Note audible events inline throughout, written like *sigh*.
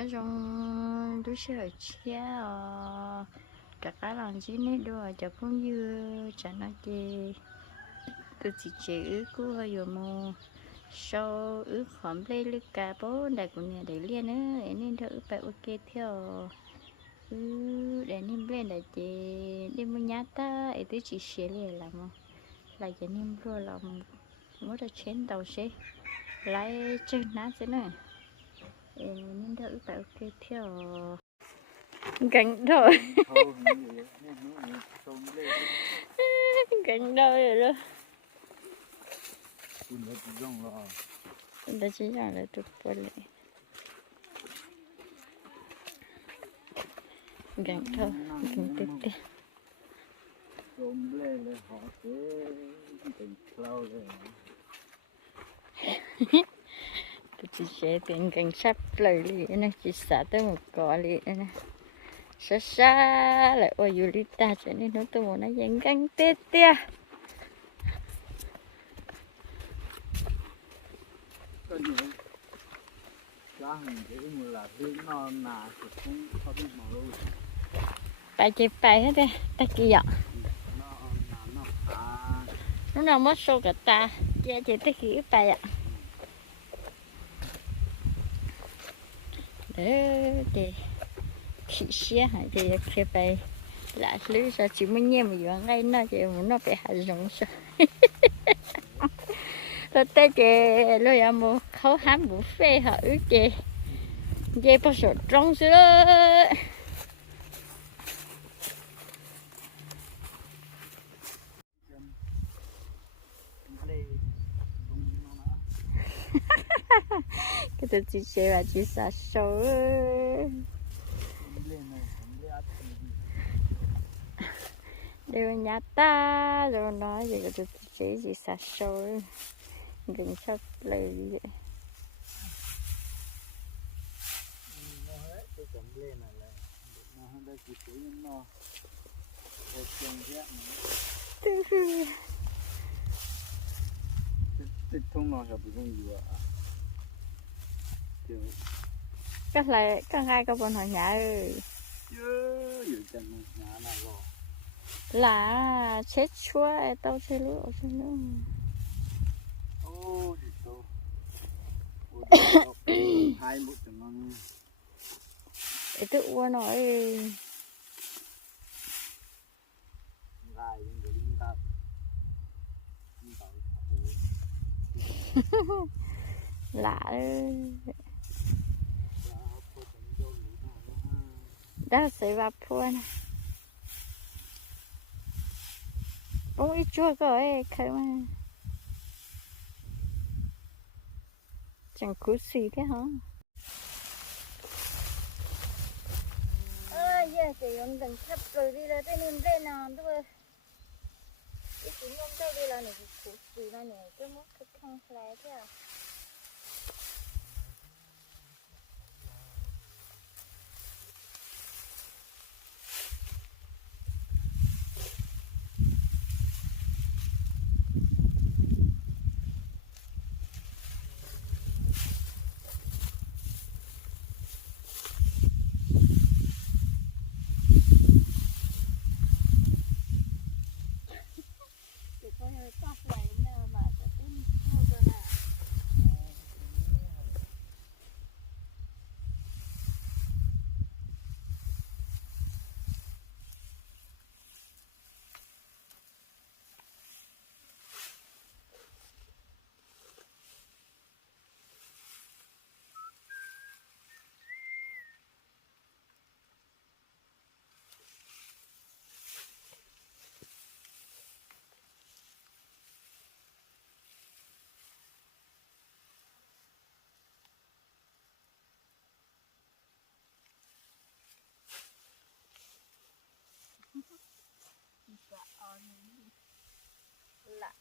nhớ trong túi xe ở chia cả cái lòng chỉ nét đua cho phong dư cho nó chê. Tôi chỉ chế ước cú hơi dù mô. Sau ước khóm lê lư cà bố, đại của nhà để liên nữa nên thơ thử bài ok theo. Ừ để nên lên đại chị đi mua nhát ta ấy tôi chỉ xe lê là mô. Là cho nên rồi làm mô. Đợt chén tàu xe lại chơi nát thế này nên thử phải ok theo cảnh rồi cảnh rồi rồi đó. Chỉ là là tụt bò lệ cảnh thôi cảnh tiếp tiếp Rôm lên họ sẽ tiền cảnh sắp lời liền này chỉ xả tới một cỏ liền này xa xa lại ôi Yulita cho nên nó tôi muốn nó dành căng tết tia bài chế bài hết đây ta Nó nà nó nào mất số cả ta. Kia chế ta kia bài ạ để để thị xe hả? Thì khi bài lại lưới ra chỉ mới nghe mà vừa ngay nó thì muốn nó phải hạ dụng sao rồi tới chị rồi à một khấu hám bù phê hả ứ chị dây bao giờ trống giữa lê đúng nó nà tự chỉ xe là chỉ xả sâu đều nhà ta rồi nói gì cái tự chỉ chế gì xả sâu gần sắp lấy gì vậy Nó hết cái cầm lê này thông gì. Các lại các hai các bọn họ nhà ơi. Là chết chúa tao chơi lúa Ô thì tô *coughs* Hai bút cho nó để tự uống nói gai lên *laughs* để linh tao Linh tao Hãy lạ ơi subscribe cho kênh Ghiền Mì Gõ Để không bỏ daseva puana ông ít chua rồi khai mà. Chẳng cú xì thế hả? Ơi giờ chị ông đừng thấp rồi đi là thế nên đây nào thôi cái chúng ông đâu đi là này cú xì là này cái mốt cái khăn lé thế à? Lạ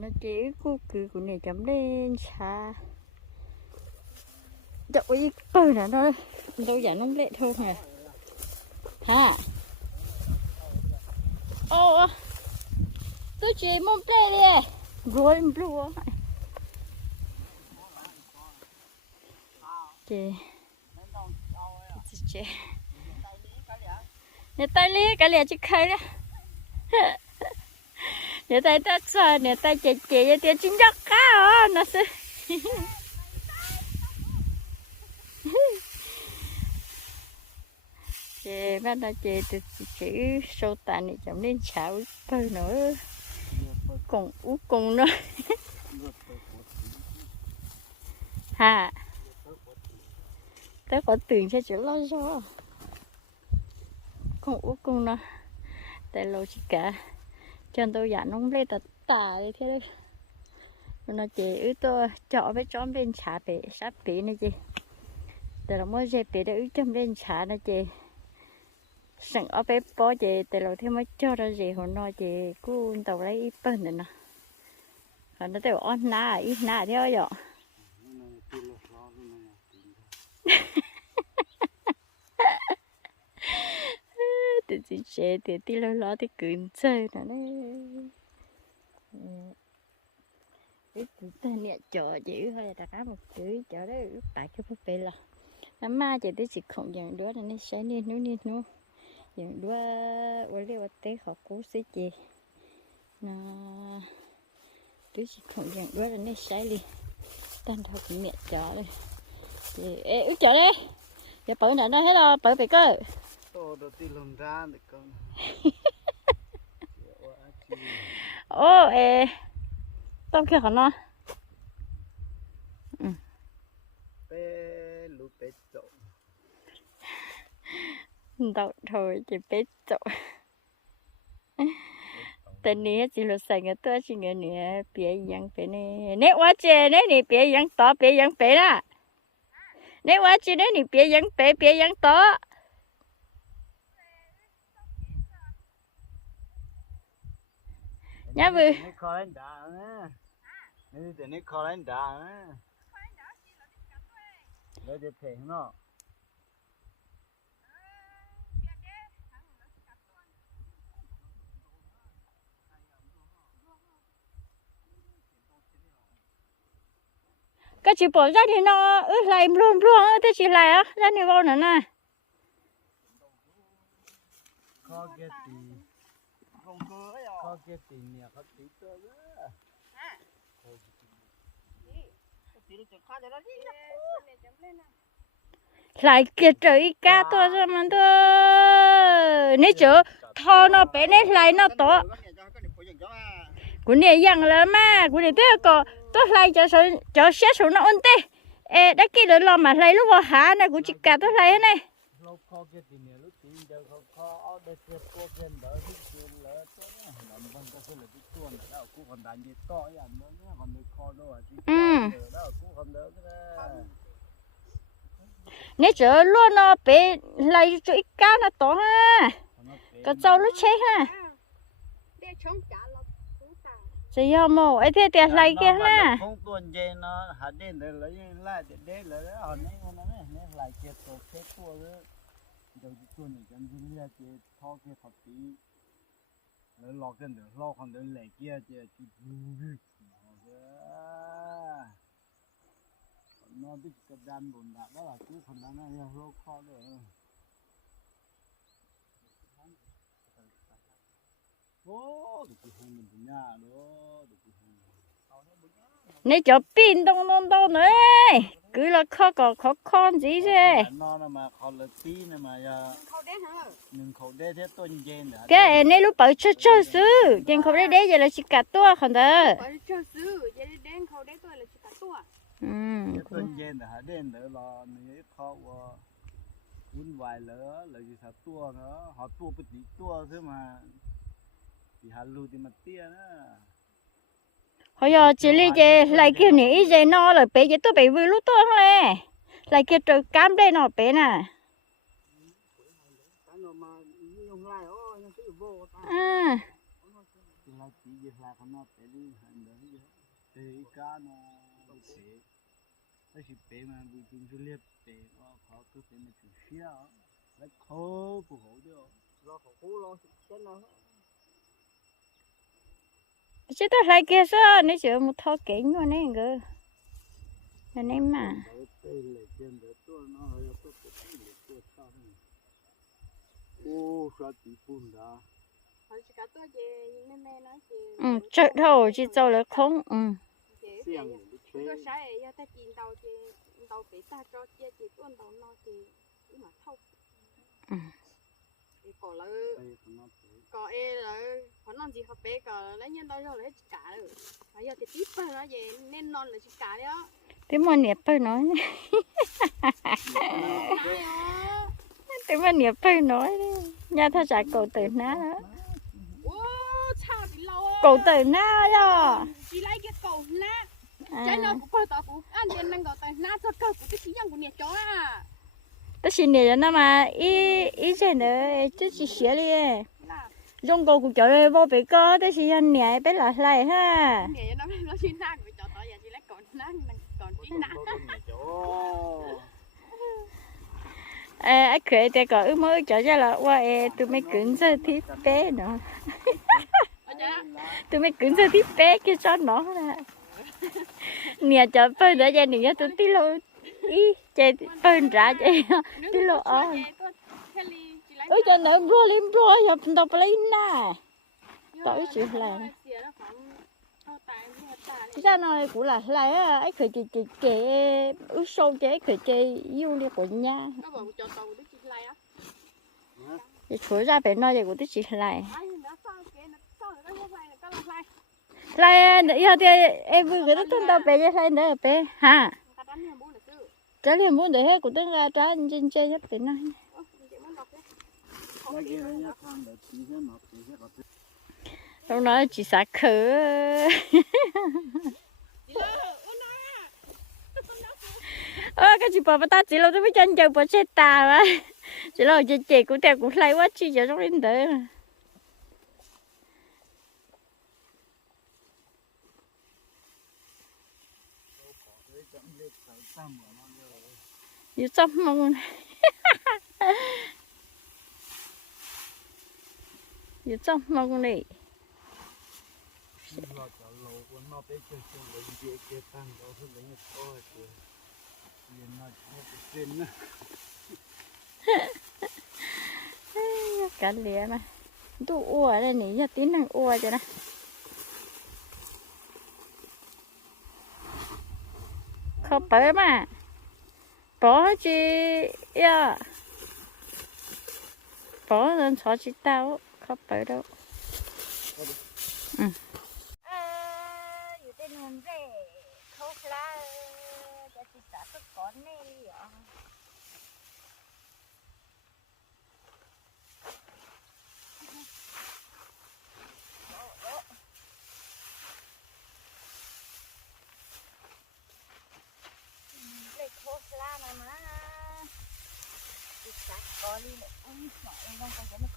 nó chỉ cô cứ của này chấm lên xa. Chậu ý bơ nè thôi đâu giả nó lệ thôi nè hả? Ô tôi chỉ mong tê đi. Rồi blue chị. Chị chị. Nhà tay lý cái lẹ chị khai đó nhà tay ta sợ nhà tay chị chị nhà tay chính giấc cá à nó sẽ chị bắt đầu chị từ chữ sâu tàn này chấm lên chảo thôi nữa cùng ú cùng nữa ha tới có tưởng sẽ chữ lo cho cùng ú cùng nữa tại lâu chỉ cả chân tôi giả nóng lên tạt tà đi thế đấy nó chị ứ tôi chọn với chọn bên chả bể sắp bể này chị tại là mỗi dây bể đã ứ trong bên chả này chị sẵn ở bé bó chị tại lâu thêm mới cho ra gì hồi nó chị cứ tàu lấy ít bẩn nữa nè còn nó tiểu on ná ít ná theo rồi tự chị chế thì tí lâu lo thì cứ chơi nè đấy. Ít ta nè chờ chị hơi ta cá một chữ chờ đấy tại cái búp bê là năm ma chị tới chị không dần đứa này nó sẽ nên nó nên nó dần đứa ở đây ở tế họ cú sĩ chị. Nó tới chị không dần đứa này nó sẽ đi. Tan học nè chờ đây chị ê chờ đây, giờ bởi nè nó hết rồi bởi bị cơ ô ê tao kia hả nó bé lũ bé trộn đậu thôi chỉ biết chỗ tên này chỉ là sang cái tôi chỉ người này bé yang bé này nếu quá chơi nếu này bé yang to bé yang bé đó. Nếu quá chơi nếu này bé yang bé bé yang to nhá vừa nó khó lên đá nữa nên thì nó khó lên đá nữa lấy để thể nó cái chị bỏ ra thì nó ướt lại luôn luôn thế chị lại á ra này vào nữa nè khó kia thì khó kia thì nè khó tí tôi nữa lại kia trời cá to ra mà thôi. Nếu chỗ thò nó bé nên lại nó to. Của này yang là mà, của này tôi có tôi lại cho số, cho xét số nó ổn tê. Ê, đã kia được lo mà lại lúc vào hạ này của chị cá tôi lại thế này tuần đó cũng còn đánh gì to vậy nó nó còn được khó đâu à chứ đó cũng còn đỡ cái nếu chỗ luôn nó bé lại chỗ ít cá nó to ha. Cái trâu nó. chết ha. Chỉ do mồ ấy thế tiền lại kia ha. không tuần dây nó hạt đen để lấy lại để để lấy ở đây nó này này lại kia tổ kia tua rồi tuần này chân chân kia kia thao kia thật tí lấy lọt trên được lọt còn để lấy kia kia chỉ nó biết cái đan bùn đạn đó là cứ phần đó nó lô kho được ô được cái hàng mình nhà đó được cái hàng nếu chỗ pin đông đông đông nữa cứ là khó có khó con gì chứ nó 你就變動動動呢？cứ là khó có khó khăn gì thế cái em này lúc bảo chơi chơi sư tiền không đấy đấy giờ là chỉ cả tua không đó ừ quân vài lỡ là gì sao tua nữa họ tua bất tí tua thế mà thì hà lưu thì mà nữa hồi giờ chỉ lấy gì lại kia nỉ gì nó là bé gì tôi bị vui lúc tôi không lẽ lại kia trời cám đây nó bé nè. À. là chỉ việc mà bị chúng tôi liệt bể nó khó cứ bể mà chủ xia lấy khó của hổ chứ lo khó lo chết nó chứ tôi lại kia sao nếu chịu một thao kính rồi này cơ là nên mà. Cái ừ chạy thôi chỉ cho là không ừ. Ừ có là e là có non gì học bé có lấy nhân đâu rồi lấy cả rồi. Bây giờ thì tiếp vào nó về nên non là chỉ cả đấy á. Thế mà nhiệt hơi nói. *laughs* Thế mà nhiệt hơi nói. Đi nhà ta trả cầu từ ná. Đó ô cha bị lâu á cầu từ ná đó chỉ lấy cái cầu à. Trái nó cũng coi tao cũng ăn tiền năng cầu tài na cho cầu cũng cái gì yang của nhà chó à. Tất nhiên này nó mà. Ý ý cái nữa chứ chỉ xé đi là dùng cầu của chỗ này vô bị có tất nhiên anh nhảy bé lại lại ha nghề nó nó chỉ na của chó tao giờ chỉ lấy cầu na còn chỉ na khỏe thì có ước mơ cho ra là qua ê tụi mấy cứng giờ thiết bé nữa tụi mấy cứng giờ thiết bé cái cho nó là nè cho phơi nữa cho nè tụi tí lô ý chơi phơi ra chơi tí lô ờ ôi cho nó bro lên bro giờ đâu phải lấy nè. Tội chịu làm. ra nó cũng là lại á ấy khởi chị chị kệ ước sâu chế khởi chị yêu đi của nha thì chuối ra phải nói gì của thích chị lại. Lại nó nữa giờ thì em vừa cái đó tôi đâu bé lại nữa bé ha cái liền muốn để hết của tính ra trái trên trên nhất bên nó lúc đó chị xả khứ chị ơ, cái chị bỏ bảo ta, chị lâu tôi mới chân chờ bỏ xe tà mà chị lâu chị chị cũng theo cũng lấy quá, chị giờ trong đến tới cái chậm lên sáu trăm mà nó nhiều yêu xong mong yêu xong mong này lo cho lâu của nó bé chơi chơi lấy dễ cái tăng đó thôi lấy cái to thì liền nó nó cái trên cả lìa mà. Tu ua đây nỉ cho tí năng ua cho nè. Không tới mà. Bỏ chi ya dạ. bỏ lên xóa chi tao. เข้าไปแล้วอืมอยู่ในนมเร่เขาลาจะศึกษาสักก่อนนี่เหรอโคสลามามาศึกษาก่อนนี่หน่อยลงไปจะ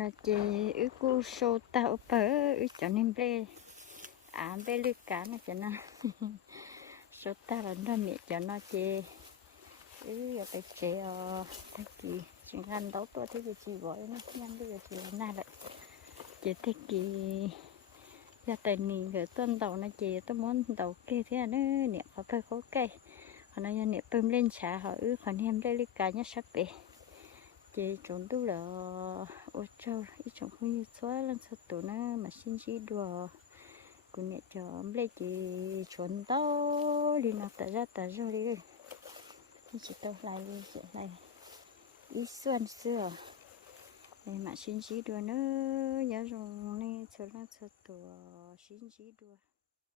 nó chị ước cô sô tao bớ ước cho nên bê. À bê lư cá nó cho *laughs* nó. Sô tao là nó mẹ cho nó ờ, chị ứ ở đây chị ờ thế kì chuyện ăn đấu tôi thấy kì chỉ gọi nó nhăn bây giờ chị hôm nay lại chị thế kì giờ tại nì gửi tuần đầu nó chị tôi muốn đầu kia thế à, nó niệm khó phơi khó cây. Còn nó niệm bơm lên trả họ ứ còn em đây lư cá nhá, sắp về chị chúng tôi là ô châu ít chồng không như xóa lần sau tổ nó mà xin chỉ đùa. Cũng nhẹ cho lấy chị chuẩn tao đi nào ta ra ta ra đi. Đi chị tao lại đi, chị lại ít xuân xưa. Này mà xin chỉ đùa nữa, nhớ rồi này chờ nó sau tổ xin chỉ đùa.